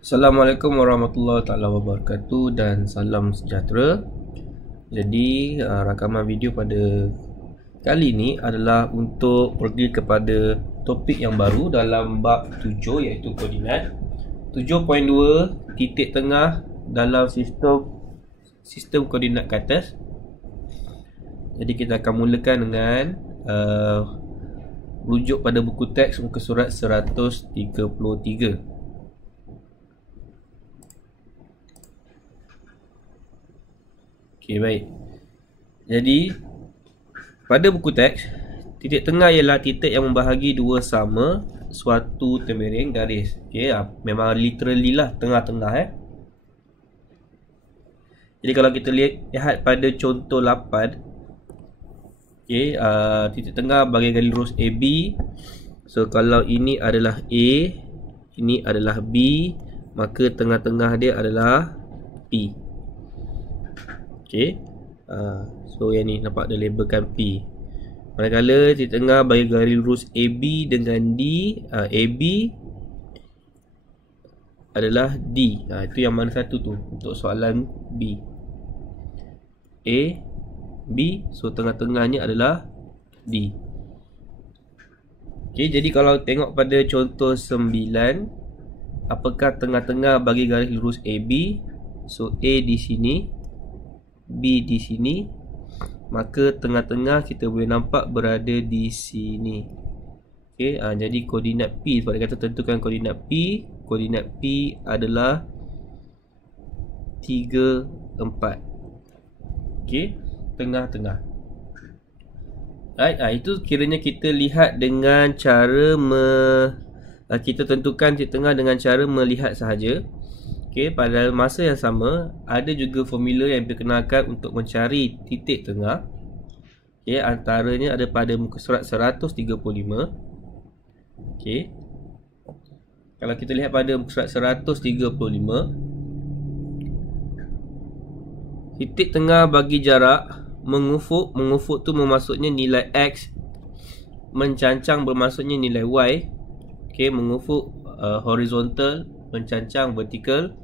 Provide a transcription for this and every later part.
Assalamualaikum warahmatullahi taala wabarakatuh dan salam sejahtera. Jadi rakaman video pada kali ini adalah untuk pergi kepada topik yang baru dalam bab 7 iaitu koordinat 7.2 titik tengah dalam sistem koordinat ke atas. Jadi kita akan mulakan dengan rujuk pada buku teks muka surat 133. Okey, baik. Jadi pada buku teks, titik tengah ialah titik yang membahagi dua sama suatu tembereng garis. Okey, memang literally lah tengah-tengah Jadi kalau kita lihat pada contoh 8, okey, titik tengah bagi garis lurus AB. So kalau ini adalah A, ini adalah B, maka tengah-tengah dia adalah P. Okey. So yang ni nampak dia labelkan P. Manakala titik tengah bagi garis lurus AB dengan D, AB adalah D. Itu yang mana satu tu untuk soalan B. A, B, so tengah-tengahnya adalah D. Okey, jadi kalau tengok pada contoh 9, apakah tengah-tengah bagi garis lurus AB? So A di sini, B di sini, maka tengah-tengah kita boleh nampak berada di sini. Okey, jadi koordinat P, sebab dia kata tentukan koordinat P. Koordinat P adalah 3, 4. Okey, tengah-tengah. Right, itu kiranya kita lihat dengan cara kita tentukan titik tengah dengan cara melihat sahaja. Okey, pada masa yang sama ada juga formula yang diperkenalkan untuk mencari titik tengah. Okey, antaranya ada pada muka surat 135. Okey. Kalau kita lihat pada muka surat 135, titik tengah bagi jarak mengufuk tu bermaksudnya nilai X, mencancang bermaksudnya nilai Y. Okey, mengufuk horizontal, mencancang vertikal.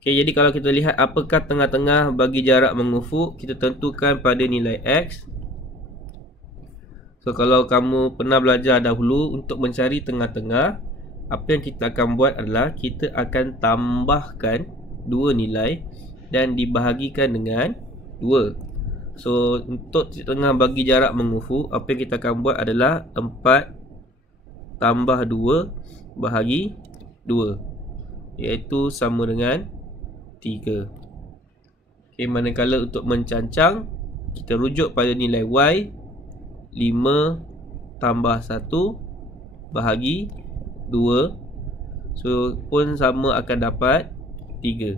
Okey, jadi kalau kita lihat apakah tengah-tengah bagi jarak mengufuk, kita tentukan pada nilai X. So kalau kamu pernah belajar dahulu, untuk mencari tengah-tengah, apa yang kita akan buat adalah kita akan tambahkan dua nilai dan dibahagikan dengan 2. So untuk titik tengah bagi jarak mengufuk, apa yang kita akan buat adalah 4 tambah 2 bahagi 2, iaitu sama dengan 3. Okey, manakala untuk mencancang, kita rujuk pada nilai Y, 5 tambah 1 bahagi 2. So pun sama akan dapat 3.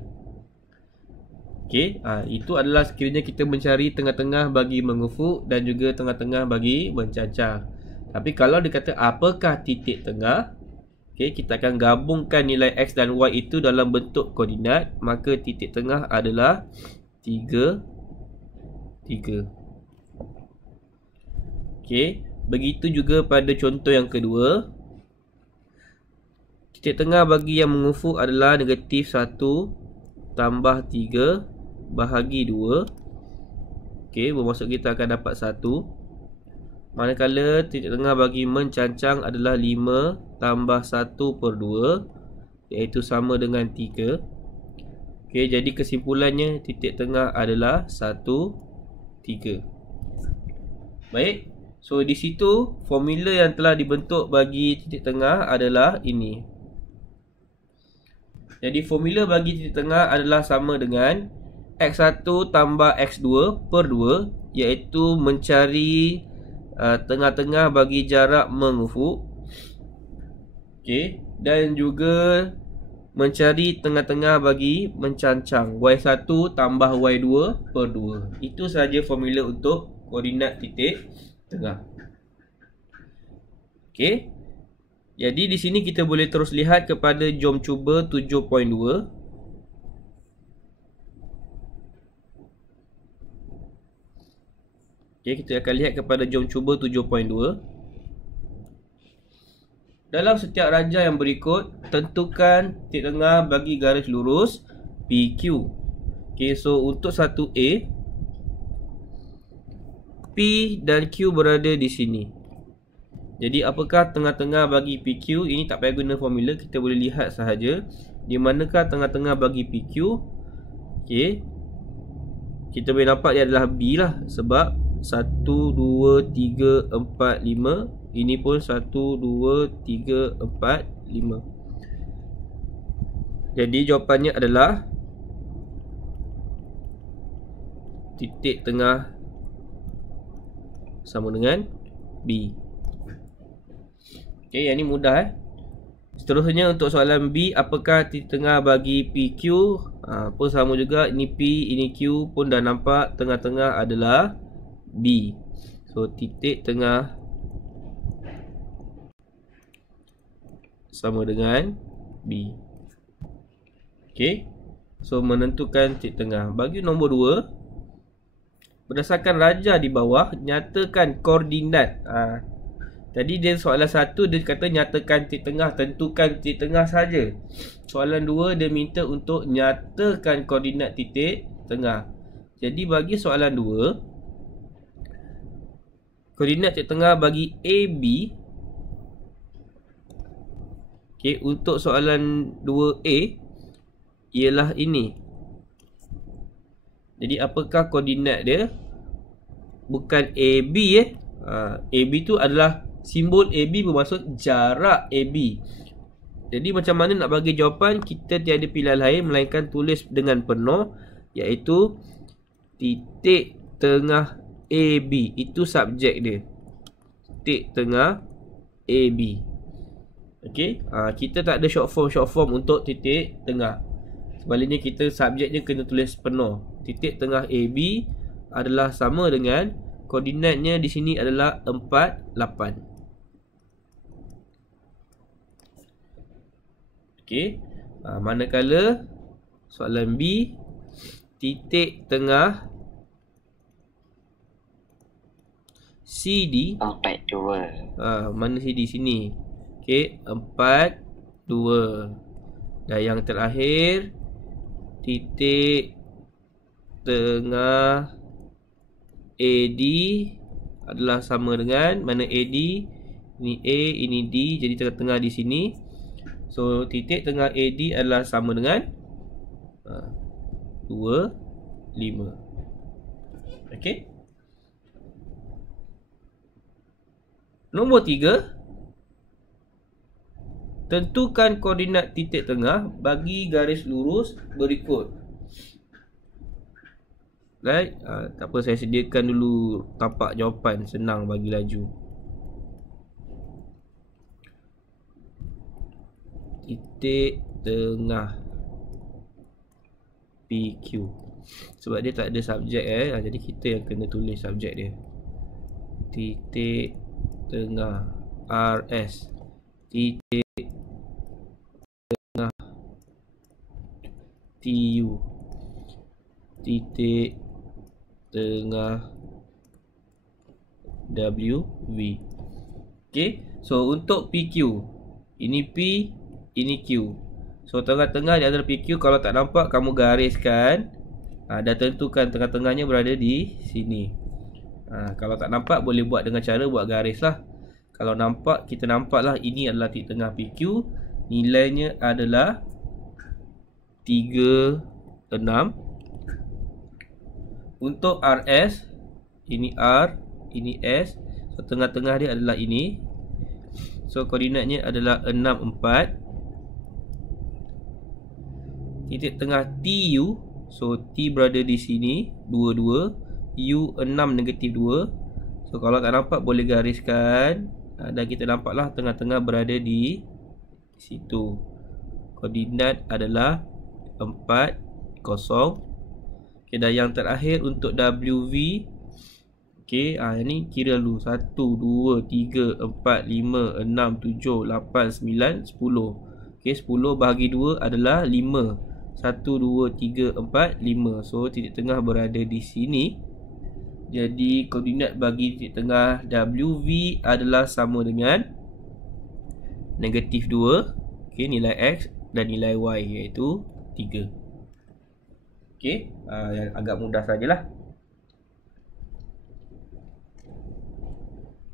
Okey, itu adalah sekiranya kita mencari tengah-tengah bagi mengufuk dan juga tengah-tengah bagi mencancang. Tapi kalau dikata apakah titik tengah, okey, kita akan gabungkan nilai X dan Y itu dalam bentuk koordinat, maka titik tengah adalah 3, 3. Okey, begitu juga pada contoh yang kedua. Titik tengah bagi yang mengufuk adalah negatif 1 tambah 3 bahagi 2. Okey, bermaksud kita akan dapat 1. Manakala titik tengah bagi mencancang adalah 5 tambah 1/2, iaitu sama dengan 3. Okey, jadi kesimpulannya titik tengah adalah 1, 3. Baik, so di situ formula yang telah dibentuk bagi titik tengah adalah ini. Jadi formula bagi titik tengah adalah sama dengan X1 tambah X2 per 2, iaitu mencari tengah-tengah bagi jarak mengufuk. Okey, dan juga mencari tengah-tengah bagi mencancang, Y1 tambah Y2 per 2. Itu sahaja formula untuk koordinat titik tengah. Okey, jadi di sini kita boleh terus lihat kepada jom cuba 7.2. Okey, kita akan lihat kepada jom cuba 7.2. Dalam setiap rajah yang berikut, tentukan titik tengah bagi garis lurus PQ. Okay, so untuk satu A, P dan Q berada di sini. Jadi apakah tengah-tengah bagi PQ? Ini tak payah guna formula, kita boleh lihat sahaja. Di manakah tengah-tengah bagi PQ? Okay, kita boleh nampak dia adalah B lah. Sebab 1, 2, 3, 4, 5. Ini pun 1, 2, 3, 4, 5. Jadi jawapannya adalah titik tengah sama dengan B. Okay, yang ni mudah Seterusnya untuk soalan B, apakah titik tengah bagi PQ? Pun sama juga, ini P, ini Q pun dah nampak tengah-tengah adalah B. So titik tengah sama dengan B. Okay, so menentukan titik tengah. Bagi nombor 2, berdasarkan rajah di bawah, nyatakan koordinat. Tadi dia soalan 1 dia kata nyatakan titik tengah, tentukan titik tengah saja. Soalan 2 dia minta untuk nyatakan koordinat titik tengah. Jadi bagi soalan 2, koordinat titik tengah bagi AB. Okay, untuk soalan 2A ialah ini. Jadi apakah koordinat dia? Bukan AB AB tu adalah simbol AB bermaksud jarak AB. Jadi macam mana nak bagi jawapan? Kita tiada pilihan lain melainkan tulis dengan penuh, iaitu titik tengah AB. Itu subjek dia, titik tengah AB. Okey, kita tak ada short form untuk titik tengah. Sebaliknya kita subjeknya kena tulis penuh. Titik tengah AB adalah sama dengan koordinatnya di sini adalah 4, 8. Okey, manakala soalan B, titik tengah CD 4, 2. mana CD sini? Okey, 4, 2. Dan yang terakhir, titik tengah AD adalah sama dengan mana AD? Ini A, ini D, jadi tengah-tengah di sini. So titik tengah AD adalah sama dengan 2, 5. Okey. Nombor 3, tentukan koordinat titik tengah bagi garis lurus berikut. Right? Tak apa, saya sediakan dulu tapak jawapan, senang bagi laju. Titik tengah PQ. Sebab dia tak ada subjek jadi kita yang kena tulis subjek dia. Titik tengah RS. Titik tengah TU. Titik tengah WV. Okay, so untuk PQ, ini P, ini Q. So tengah-tengah di antara PQ, kalau tak nampak kamu gariskan. Dan tentukan tengah-tengahnya berada di sini. Kalau tak nampak boleh buat dengan cara buat garis lah. Kalau nampak, kita nampak lah ini adalah titik tengah PQ. Nilainya adalah 3, 6. Untuk RS, ini R, ini S. So tengah-tengah dia adalah ini. So koordinatnya adalah 6, 4. Titik tengah TU, so T berada di sini 2, 2. U 6, negatif 2. So kalau tak nampak boleh gariskan. Dan kita nampaklah tengah-tengah berada di situ. Koordinat adalah 4, 0. Okay, dan yang terakhir untuk WV. Okay, ini kira dulu 1, 2, 3, 4, 5, 6, 7, 8, 9, 10. Okay, 10 bahagi 2 adalah 5. 1, 2, 3, 4, 5. So titik tengah berada di sini. Jadi koordinat bagi titik tengah WV adalah sama dengan negatif 2, okay, nilai X dan nilai Y iaitu 3. Okay, yang agak mudah sajalah.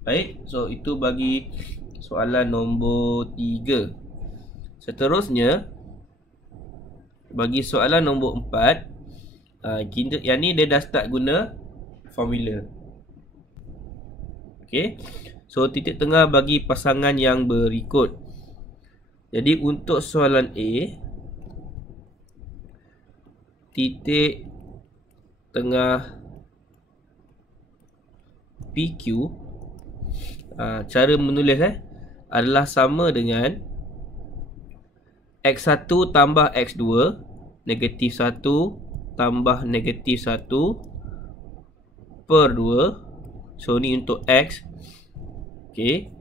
Baik, so itu bagi soalan nombor 3. Seterusnya, bagi soalan nombor 4, yang ni dia dah start guna formula. Okay, so titik tengah bagi pasangan yang berikut. Jadi untuk soalan A, titik tengah PQ, cara menulis adalah sama dengan X1 tambah X2 negatif 1 tambah negatif 1 per 2. So ni untuk X. Okay,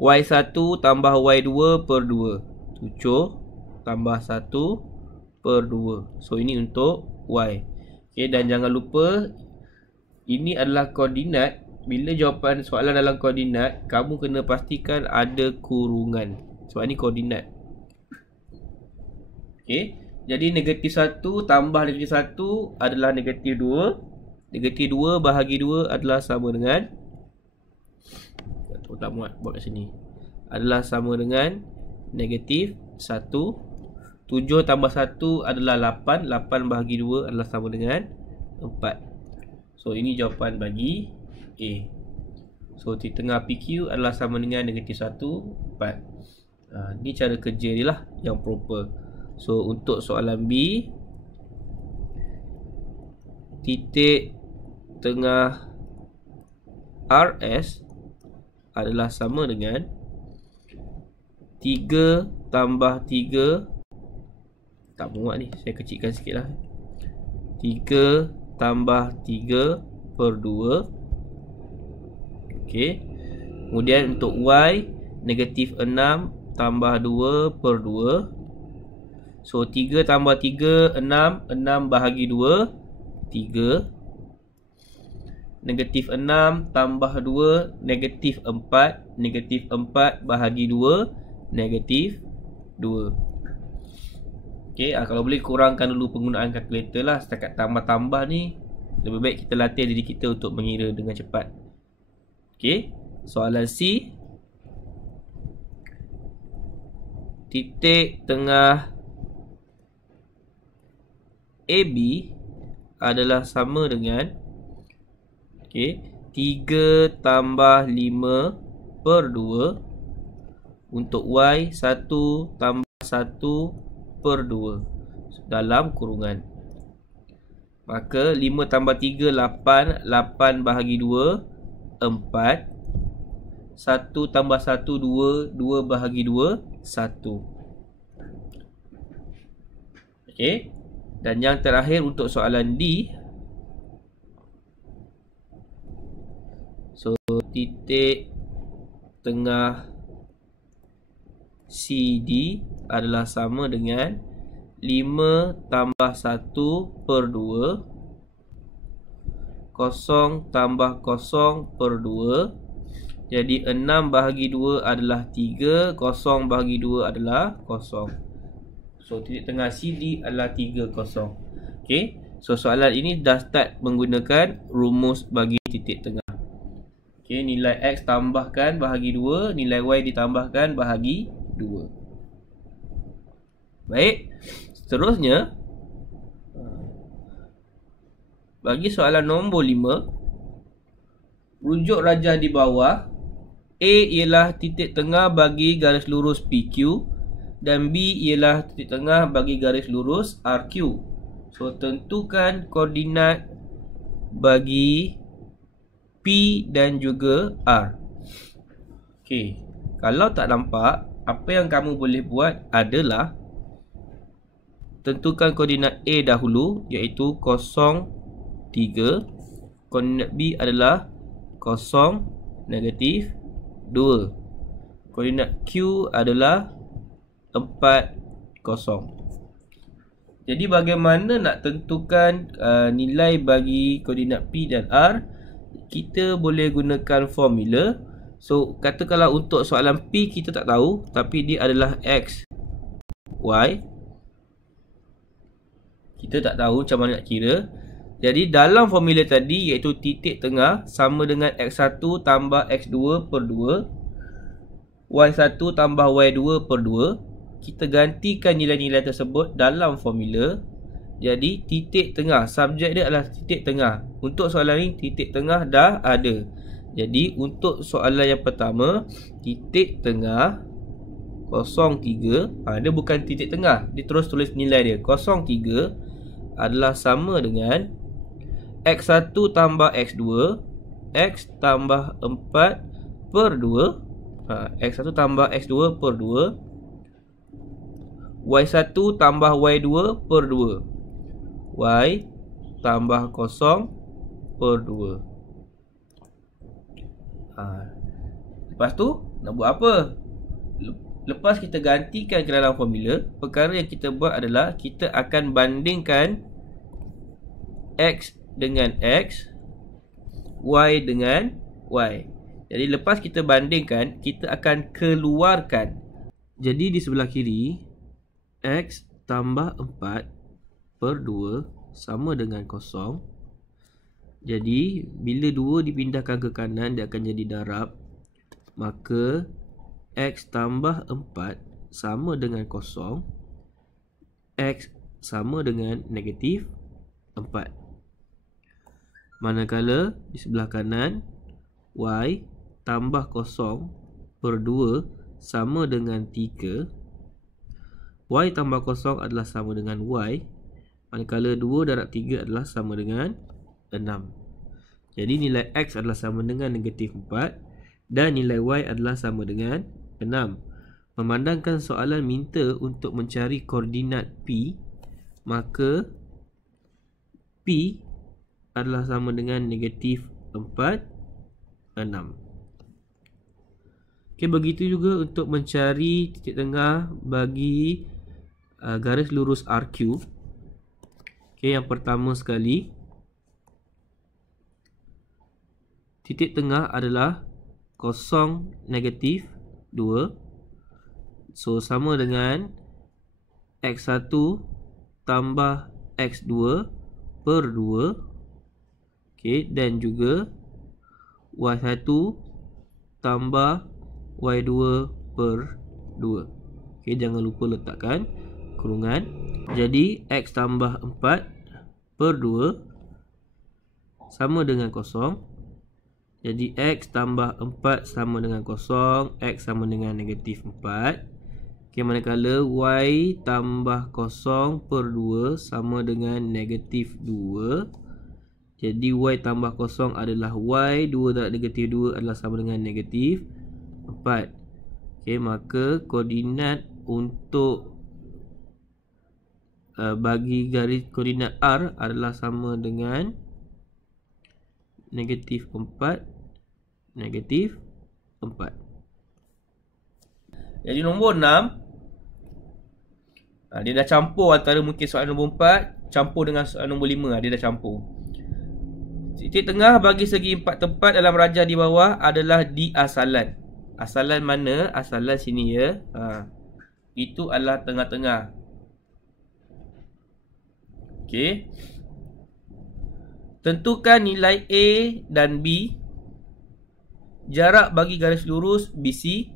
Y1 tambah Y2 per 2, 7 tambah 1 per 2. So ini untuk Y. Okay, dan jangan lupa ini adalah koordinat. Bila jawapan soalan dalam koordinat, kamu kena pastikan ada kurungan, sebab ni koordinat. Okay, jadi negatif 1 tambah negatif 1 adalah negatif 2. Negatif 2 bahagi 2 adalah sama dengan, tak muat buat kat sini, adalah sama dengan negatif 1. 7 tambah 1 adalah 8. 8 bahagi 2 adalah sama dengan 4. So ini jawapan bagi A. So titik tengah PQ adalah sama dengan negatif 1, 4. Ni cara kerja dia lah yang proper. So untuk soalan B, titik tengah RS adalah sama dengan 3 tambah 3. Tak muat ni, saya kecilkan sikit lah. 3 tambah 3 per 2. Ok, kemudian untuk Y, negatif 6 tambah 2 per 2. So 3 tambah 3, 6. 6 bahagi 2, 3. Negatif 6 tambah 2, negatif 4. Negatif 4 bahagi 2, negatif 2. Okay, kalau boleh kurangkan dulu penggunaan kalkulator lah. Setakat tambah-tambah ni, lebih baik kita latih diri kita untuk mengira dengan cepat. Okay, soalan C, titik tengah AB adalah sama dengan 3 tambah 5 per 2. Untuk Y, 1 tambah 1 per 2 dalam kurungan. Maka 5 tambah 3, 8. 8 bahagi 2, 4. 1 tambah 1, 2. 2 bahagi 2, 1. Okay, dan yang terakhir untuk soalan D. So titik tengah CD adalah sama dengan 5 tambah 1 per 2. 0 tambah 0 per 2. Jadi 6 bahagi 2 adalah 3. 0 bahagi 2 adalah 0. So titik tengah CD adalah 3, 0. Okay, so soalan ini dah start menggunakan rumus bagi titik tengah. Okay, nilai X tambahkan bahagi 2, nilai Y ditambahkan bahagi 2. Baik, seterusnya bagi soalan nombor 5, rujuk rajah di bawah. A ialah titik tengah bagi garis lurus PQ dan B ialah titik tengah bagi garis lurus RQ. So tentukan koordinat bagi P dan juga R. Okey, kalau tak nampak, apa yang kamu boleh buat adalah tentukan koordinat A dahulu, iaitu 0, 3. Koordinat B adalah 0, negatif 2. Koordinat Q adalah 4, 0. Jadi bagaimana nak tentukan nilai bagi koordinat P dan R? Kita boleh gunakan formula. So kata kalau untuk soalan P kita tak tahu, tapi dia adalah X, Y, kita tak tahu macam mana nak kira. Jadi dalam formula tadi, iaitu titik tengah sama dengan X1 tambah X2 per 2, Y1 tambah Y2 per 2. Kita gantikan nilai-nilai tersebut dalam formula. Jadi titik tengah, subjek dia adalah titik tengah. Untuk soalan ni titik tengah dah ada. Jadi untuk soalan yang pertama, titik tengah 03, dia bukan titik tengah, dia terus tulis nilai dia. 03 adalah sama dengan X1 tambah X2, X tambah 4 per 2, X1 tambah X2 per 2, Y1 tambah Y2 per 2, Y tambah 0 per 2. Lepas tu nak buat apa? Lepas kita gantikan ke dalam formula, perkara yang kita buat adalah kita akan bandingkan X dengan X, Y dengan Y. Jadi lepas kita bandingkan, kita akan keluarkan. Jadi di sebelah kiri, X tambah 4 per 2 sama dengan 0. Jadi bila 2 dipindahkan ke kanan, dia akan jadi darab. Maka X tambah 4 sama dengan 0, X sama dengan negatif 4. Manakala di sebelah kanan, Y tambah 0 per 2 sama dengan 3. Y tambah 0 adalah sama dengan Y. Manakala 2 darab 3 adalah sama dengan 6. Jadi nilai X adalah sama dengan negatif 4 dan nilai Y adalah sama dengan 6. Memandangkan soalan minta untuk mencari koordinat P, maka P adalah sama dengan negatif 4, 6. Okey, begitu juga untuk mencari titik tengah bagi garis lurus RQ. Okey, yang pertama sekali, titik tengah adalah 0, negatif 2. So sama dengan X1 tambah X2 per 2. Okay, dan juga Y1 tambah Y2 per 2. Okay, jangan lupa letakkan kurungan. Jadi X tambah 4 per 2 sama dengan 0. Jadi X tambah 4 sama dengan 0, X sama dengan negatif 4. Okay, manakala Y tambah 0 per 2 sama dengan negatif 2. Jadi Y tambah 0 adalah Y, 2 darab negatif 2 adalah sama dengan negatif 4. Okay, maka koordinat untuk bagi garis koordinat R adalah sama dengan negatif 4, negatif 4. Jadi nombor 6, dia dah campur antara mungkin soalan nombor 4 campur dengan soalan nombor 5. Dia dah campur. Titik tengah bagi segi 4 tempat dalam rajah di bawah adalah di asalan. Asalan mana? Asalan sini ya. Itu adalah tengah-tengah. Okey. Tentukan nilai A dan B. Jarak bagi garis lurus BC.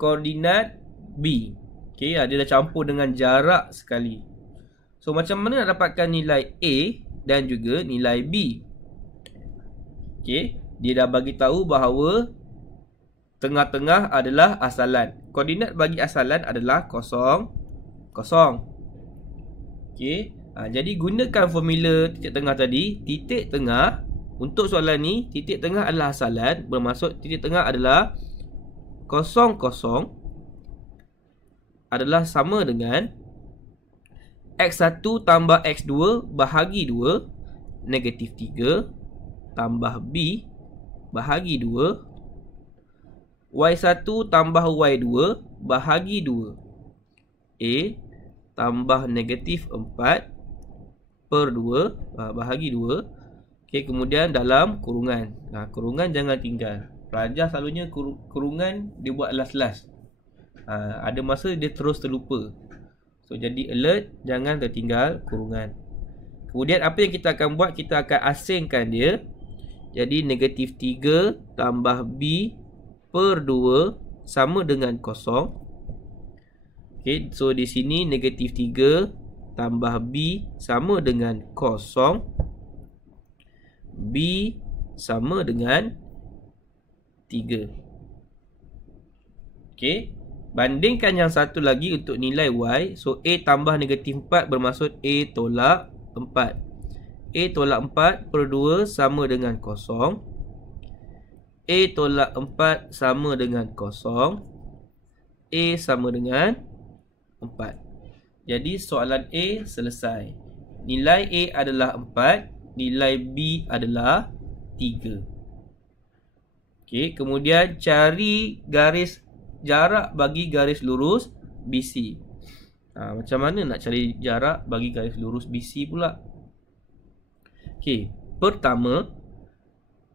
Koordinat B. Okey, dia dah campur dengan jarak sekali. So macam mana nak dapatkan nilai A dan juga nilai B? Okey, dia dah bagi tahu bahawa tengah-tengah adalah asalan. Koordinat bagi asalan adalah 0, 0. Okey, jadi gunakan formula titik tengah tadi. Titik tengah untuk soalan ni, titik tengah adalah asalan. Bermaksud titik tengah adalah 0, 0 adalah sama dengan X1 tambah X2 bahagi 2 negatif 3 tambah B bahagi 2 Y1 tambah Y2 bahagi 2 A tambah negatif 4 per 2 bahagi 2. Okay, kemudian dalam kurungan. Kurungan jangan tinggal. Pelajar selalunya kurungan dia buat last-last. Ada masa dia terus terlupa. So jadi alert, jangan tertinggal kurungan. Kemudian apa yang kita akan buat, kita akan asingkan dia. Jadi negatif 3 tambah B per 2 sama dengan kosong. Okay, so di sini negatif 3 tambah B sama dengan kosong. B sama dengan 3. Okay, bandingkan yang satu lagi untuk nilai Y. So A tambah negatif 4 bermaksud A tolak 4. A tolak 4 per 2 sama dengan kosong. A tolak 4 sama dengan kosong. A sama dengan 4. Jadi soalan A selesai. Nilai A adalah 4. Nilai B adalah 3. Okay, kemudian cari garis jarak bagi garis lurus BC. Macam mana nak cari jarak bagi garis lurus BC pula? Okay, pertama,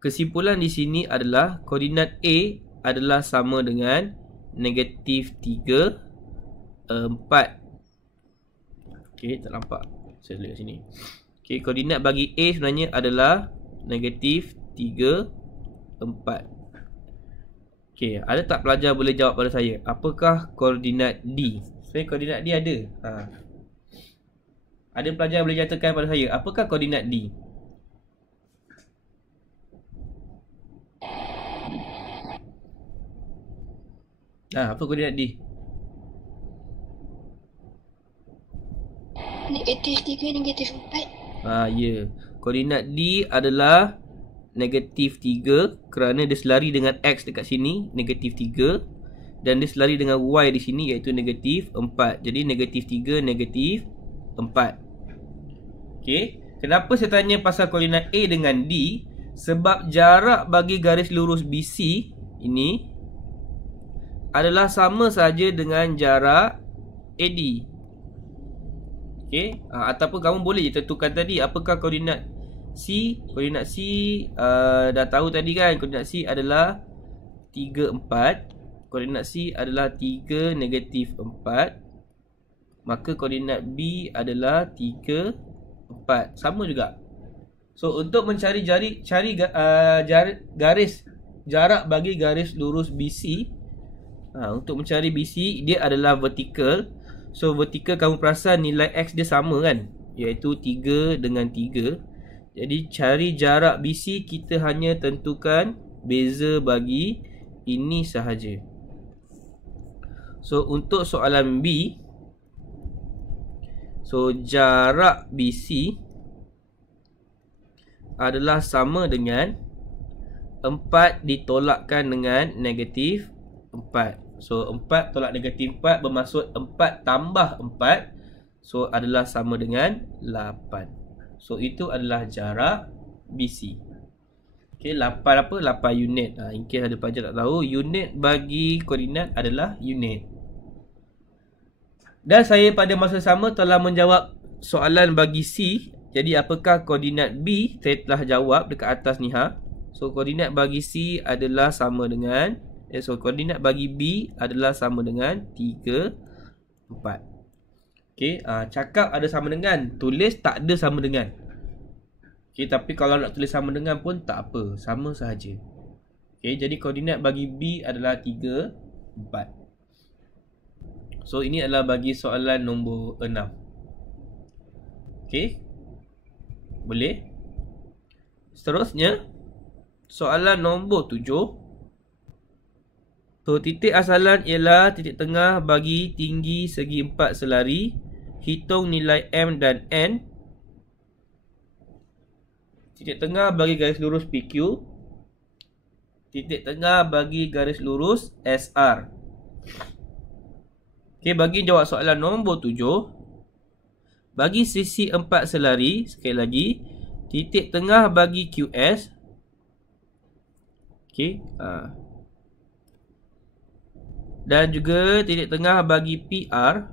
kesimpulan di sini adalah koordinat A adalah sama dengan negatif 3, 4. Okay, tak nampak. Saya lihat sini. Okay, koordinat bagi A sebenarnya adalah negatif 3, 4. Okay, ada tak pelajar boleh jawab pada saya? Apakah koordinat D? Saya koordinat D ada. Ada pelajar boleh nyatakan pada saya, apakah koordinat D? Apa koordinat D? Negatif 3, negatif 4. Ya. Koordinat D adalah negatif 3 kerana dia selari dengan X dekat sini, negatif 3. Dan dia selari dengan Y di sini iaitu negatif 4. Jadi negatif 3, negatif 4. Okay. Kenapa saya tanya pasal koordinat A dengan D? Sebab jarak bagi garis lurus BC ini adalah sama saja dengan jarak AD. Okay. Ataupun kamu boleh je tentukan tadi apakah koordinat C. Koordinat C dah tahu tadi kan. Koordinat C adalah 3, 4. Koordinat C adalah 3, negatif 4. Maka koordinat B adalah 3, 4. Sama juga. So untuk mencari garis jarak bagi garis lurus BC, untuk mencari BC dia adalah vertikal. So vertikal kamu perasan nilai X dia sama kan, iaitu 3 dengan 3. Jadi cari jarak BC, kita hanya tentukan beza bagi ini sahaja. So untuk soalan B, so jarak BC adalah sama dengan 4 ditolakkan dengan negatif 4. So 4 tolak negatif 4 bermaksud 4 tambah 4. So adalah sama dengan 8. So itu adalah jarak BC. Okay, 8 apa? 8 unit. In case ada pelajar tak tahu, unit bagi koordinat adalah unit. Dan saya pada masa sama telah menjawab soalan bagi C. Jadi apakah koordinat B? Saya telah jawab dekat atas ni So koordinat bagi C adalah sama dengan koordinat bagi B adalah sama dengan 3, 4. Okay, cakap ada sama dengan, tulis tak ada sama dengan. Okay, tapi kalau nak tulis sama dengan pun tak apa, sama sahaja. Okay, jadi koordinat bagi B adalah 3, 4. So ini adalah bagi soalan nombor 6. Okay, boleh. Seterusnya soalan nombor 7. So titik asalan ialah titik tengah bagi tinggi segi 4 selari. Hitung nilai M dan N. Titik tengah bagi garis lurus PQ. Titik tengah bagi garis lurus SR. Okay, bagi jawab soalan nombor 7. Bagi sisi 4 selari, sekali lagi, titik tengah bagi QS. Okay, dan juga titik tengah bagi PR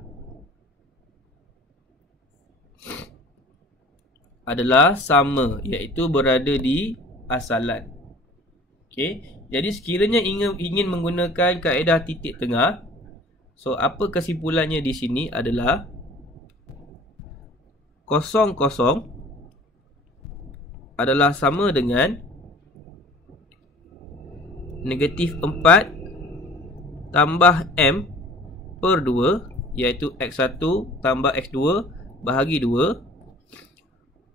adalah sama, iaitu berada di asalan. Okay, Jadi sekiranya ingin menggunakan kaedah titik tengah, so apa kesimpulannya di sini adalah 0, 0 adalah sama dengan negatif 4 tambah M per 2, iaitu X1 tambah X2 bahagi 2,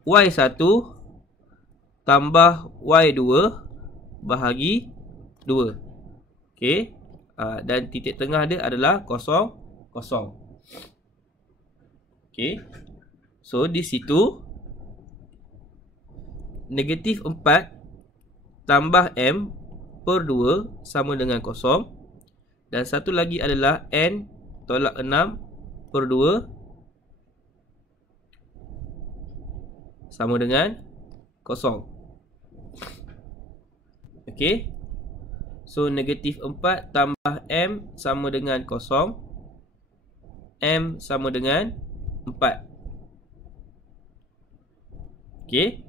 Y1 tambah Y2 bahagi 2. Okey. Dan titik tengah dia adalah 0, 0. Okey. So di situ negatif 4 tambah M per 2 sama dengan 0. Dan satu lagi adalah N tolak 6 per 2 sama dengan 0. Okey. So negatif 4 tambah M sama dengan 0. M sama dengan 4. Okey.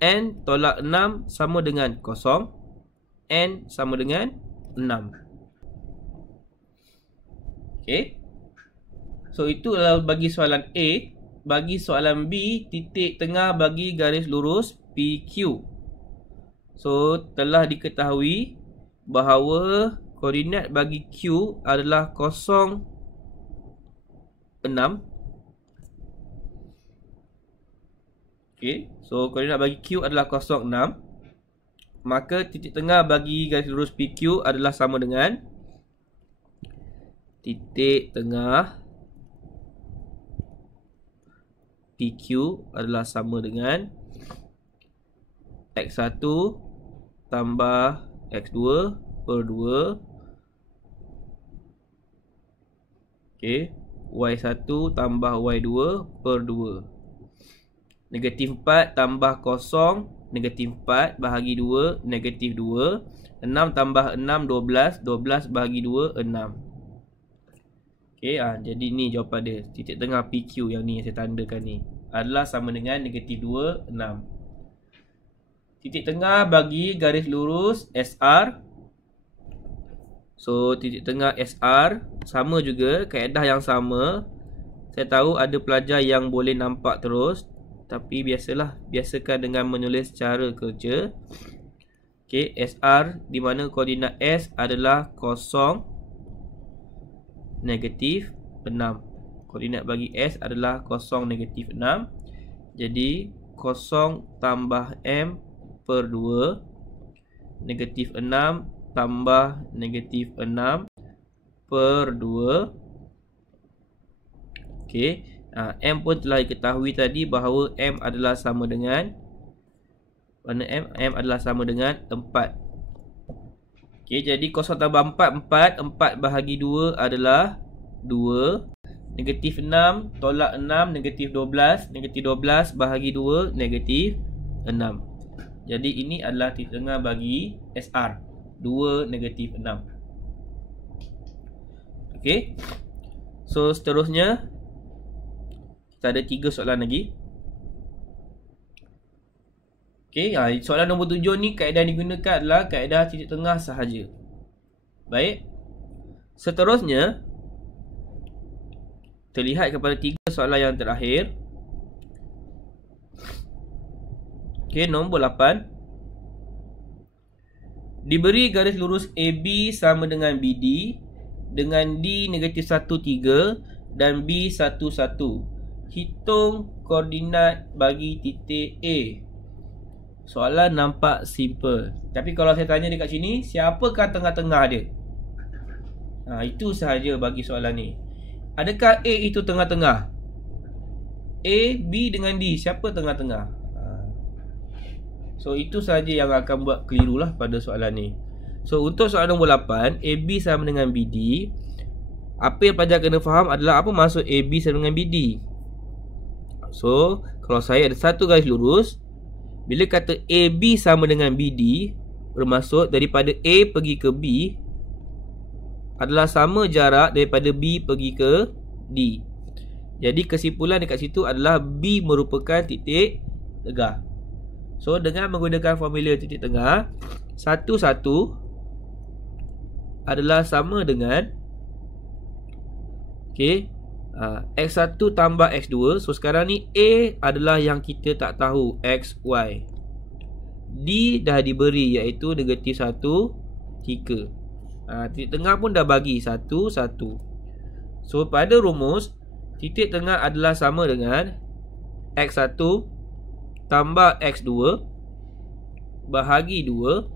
N tolak 6 sama dengan 0. N sama dengan 6. Okey. So itu adalah bagi soalan A. Bagi soalan B, titik tengah bagi garis lurus PQ. So telah diketahui bahawa koordinat bagi Q adalah 0, 6. Okey. So koordinat bagi Q adalah 0, 6. Maka titik tengah bagi garis lurus PQ adalah sama dengan titik tengah PQ adalah sama dengan X1 tambah X2 per 2. Okey. Y1 tambah Y2 per 2. Negatif 4 tambah 0, negatif 4 bahagi 2, negatif 2. 6 tambah 6, 12. 12 bahagi 2, 6. Okey, jadi ni jawapan dia. Titik tengah PQ yang ni yang saya tandakan ni adalah sama dengan negatif 2, 6. Titik tengah bagi garis lurus SR. So titik tengah SR sama juga, kaedah yang sama. Saya tahu ada pelajar yang boleh nampak terus, tapi biasakan dengan menulis cara kerja. Okey, SR di mana koordinat S adalah 0, negatif 6. Koordinat bagi S adalah 0, negatif 6. Jadi 0 tambah M per 2, negatif 6 tambah negatif 6 per 2. Okey. M pun telah diketahui tadi bahawa M adalah sama dengan mana M? M adalah sama dengan 4. Okey, jadi 0 tambah 4, 4. 4 bahagi 2 adalah 2. Negatif 6 tolak 6, negatif 12. Negatif 12 bahagi 2, negatif 6. Jadi ini adalah titik tengah bagi SR, 2, negatif 6. Okey. So seterusnya kita ada 3 soalan lagi. Okey, soalan nombor 7 ni kaedah yang digunakan adalah kaedah titik tengah sahaja. Baik. Seterusnya terlihat kepada 3 soalan yang terakhir. Okey, nombor 8. Diberi garis lurus AB sama dengan BD dengan D negatif 1, 3 dan B 1, 1. Hitung koordinat bagi titik A. Soalan nampak simple, tapi kalau saya tanya dekat sini, siapakah tengah-tengah dia? Itu sahaja bagi soalan ni. Adakah A itu tengah-tengah? A, B dengan D, siapa tengah-tengah? So itu sahaja yang akan buat keliru lah pada soalan ni. So untuk soalan nombor 8, AB sama dengan BD, apa yang pelajar kena faham adalah apa maksud AB sama dengan BD. So kalau saya ada satu garis lurus, bila kata AB sama dengan BD, bermaksud daripada A pergi ke B adalah sama jarak daripada B pergi ke D. Jadi kesimpulan dekat situ adalah B merupakan titik tegah. So dengan menggunakan formula titik tengah, 1 adalah sama dengan X1 tambah X2. So sekarang ni A adalah yang kita tak tahu, X, Y. D dah diberi iaitu negatif 1, 3. Titik tengah pun dah bagi 1, 1. So pada rumus, titik tengah adalah sama dengan X1 tambah X2 bahagi 2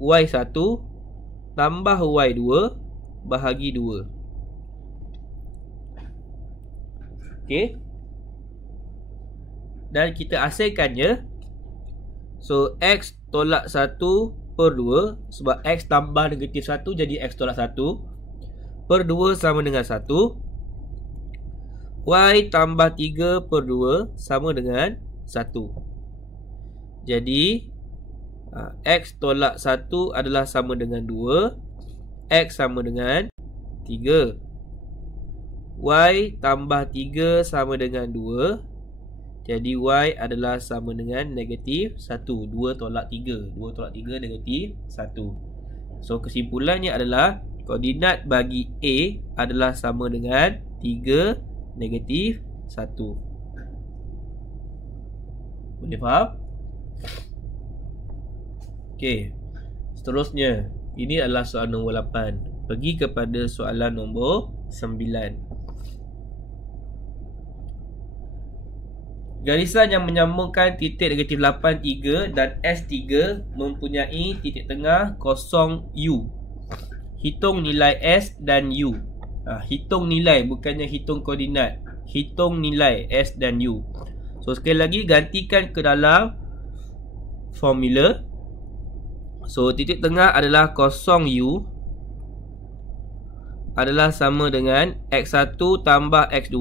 Y1 tambah Y2 bahagi 2. Okay. Dan kita asingkannya. So X tolak 1 per 2. Sebab X tambah negatif 1 jadi X tolak 1 per 2 sama dengan 1. Y tambah 3 per 2 sama dengan 1. Jadi X tolak 1 adalah sama dengan 2. X sama dengan 3. Y tambah 3 sama dengan 2. Jadi Y adalah sama dengan negatif 1. 2 tolak 3. 2 tolak 3 negatif 1. So kesimpulannya adalah koordinat bagi A adalah sama dengan 3 negatif 1. Boleh faham? Okey. Seterusnya, ini adalah soalan nombor 8. Pergi kepada soalan nombor 9. Garisan yang menyambungkan titik negatif 8, 3 dan S3 mempunyai titik tengah kosong U. Hitung nilai S dan U. Hitung nilai, bukannya hitung koordinat. Hitung nilai S dan U. So sekali lagi, gantikan ke dalam formula. So titik tengah adalah kosong U adalah sama dengan X1 tambah X2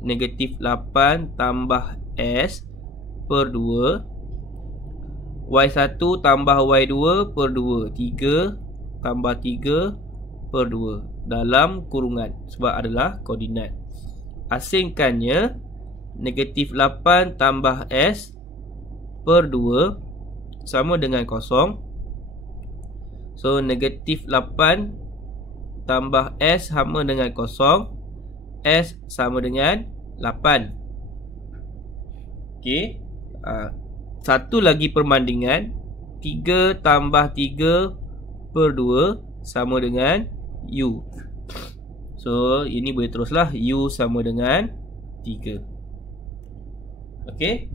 negatif 8 tambah S per 2 Y1 tambah Y2 per 2 3 tambah 3 per 2 dalam kurungan sebab adalah koordinat. Asingkannya negatif 8 tambah S per 2 sama dengan kosong. So negatif 8 tambah S sama dengan kosong. S sama dengan 8. Okey. Satu lagi perbandingan. 3 tambah 3 per 2 sama dengan U. So ini boleh teruslah. U sama dengan 3. Okey.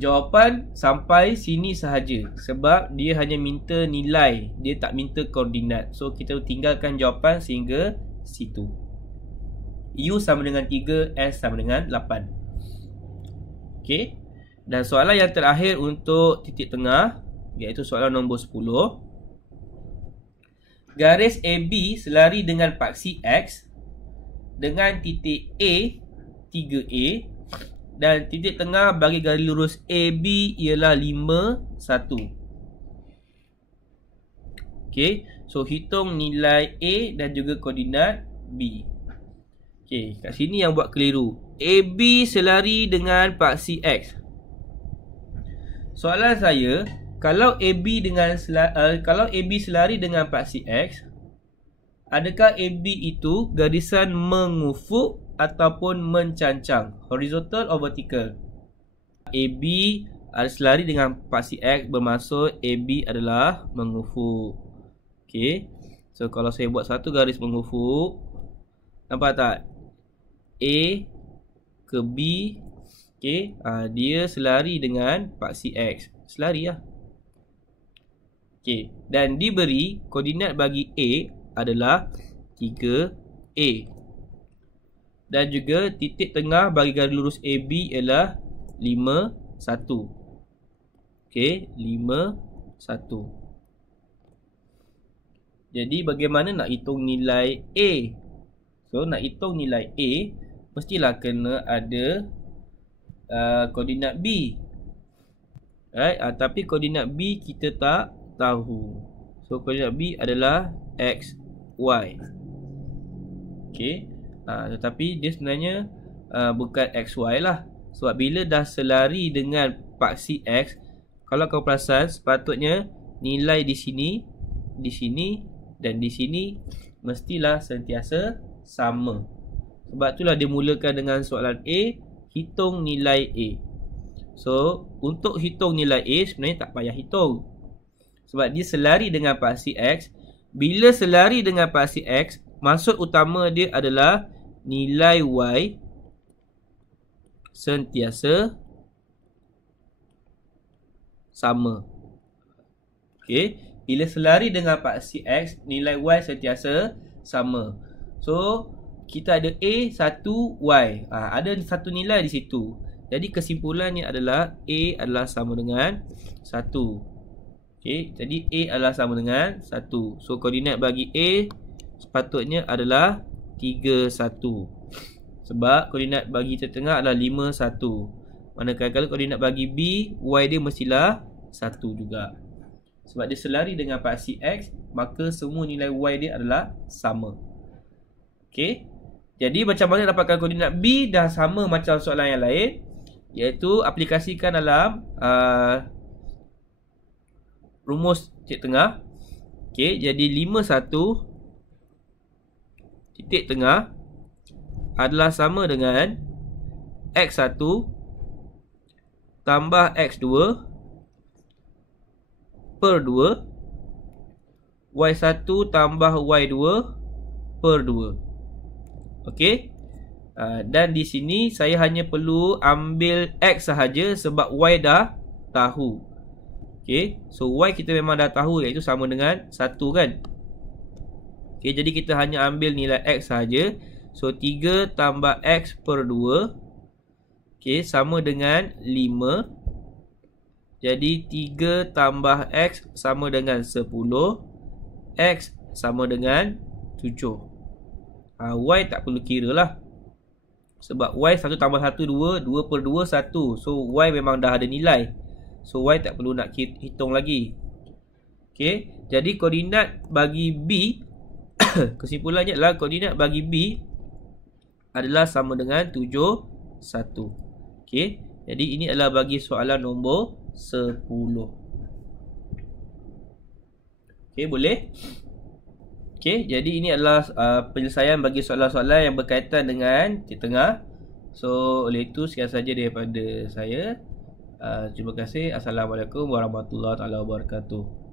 Jawapan sampai sini sahaja. Sebab dia hanya minta nilai, dia tak minta koordinat. So kita tinggalkan jawapan sehingga situ. U sama dengan 3, S sama dengan 8. Okey. Dan soalan yang terakhir untuk titik tengah, iaitu soalan nombor 10. Garis AB selari dengan paksi X dengan titik A 3A dan titik tengah bagi garis lurus AB ialah 5, 1. Okey, so hitung nilai A dan juga koordinat B. Okey, kat sini yang buat keliru. AB selari dengan paksi X. Soalan saya, kalau AB selari dengan paksi X, adakah AB itu garisan mengufuk ataupun mencancang, horizontal or vertical? AB selari dengan paksi X bermaksud AB adalah mengufuk. Okey. So kalau saya buat satu garis mengufuk, nampak tak? A ke B. Okey, dia selari dengan paksi X. Selari lah. Okey, dan diberi koordinat bagi A adalah 3A. Dan juga titik tengah bagi garis lurus AB ialah 5, 1. Okey, 5, 1. Jadi bagaimana nak hitung nilai A? So nak hitung nilai A, mestilah kena ada koordinat B. Right? Tapi koordinat B kita tak tahu. So koordinat B adalah X, Y. Okey. Tetapi dia sebenarnya bukan X, Y lah. Sebab bila dah selari dengan paksi X, kalau kau perasan sepatutnya nilai di sini, dan di sini mestilah sentiasa sama. Sebab itulah dia mulakan dengan soalan A, hitung nilai A. So, untuk hitung nilai A sebenarnya tak payah hitung. Sebab dia selari dengan paksi X. Bila selari dengan paksi X, maksud utama dia adalah nilai Y sentiasa sama. Okey, bila selari dengan paksi X, nilai Y sentiasa sama. So, kita ada A, 1, Y. Ada satu nilai di situ. Jadi kesimpulannya adalah A adalah sama dengan 1. Okey, jadi A adalah sama dengan 1. So, koordinat bagi A sepatutnya adalah 3, 1. Sebab koordinat bagi tengah adalah 5, 1. Manakala kalau koordinat bagi B, Y dia mestilah 1 juga. Sebab dia selari dengan paksi X, maka semua nilai Y dia adalah sama. Okey. Jadi macam mana dapatkan koordinat B dah sama macam soalan yang lain, iaitu aplikasikan dalam rumus titik tengah. Okey, jadi 5, 1 titik tengah adalah sama dengan X1 tambah X2 per 2 Y1 tambah Y2 per 2. Okey. Dan di sini saya hanya perlu ambil X sahaja sebab Y dah tahu. Okey. So Y kita memang dah tahu iaitu sama dengan 1 kan. Okey, jadi kita hanya ambil nilai X sahaja. So 3 tambah X per 2. Okey, sama dengan 5. Jadi 3 tambah X sama dengan 10. X sama dengan 7. Y tak perlu kira lah. Sebab Y 1 tambah 1 2, 2 per 2 1. So Y memang dah ada nilai. So Y tak perlu nak hitung lagi. Okey, jadi koordinat bagi B kesimpulannya adalah koordinat bagi B adalah sama dengan 7, 1. Okey, jadi ini adalah bagi soalan nombor 10. Okey, boleh? Okey, jadi ini adalah penyelesaian bagi soalan-soalan yang berkaitan dengan titik tengah. So, oleh itu sekian saja daripada saya. Terima kasih. Assalamualaikum warahmatullahi wabarakatuh.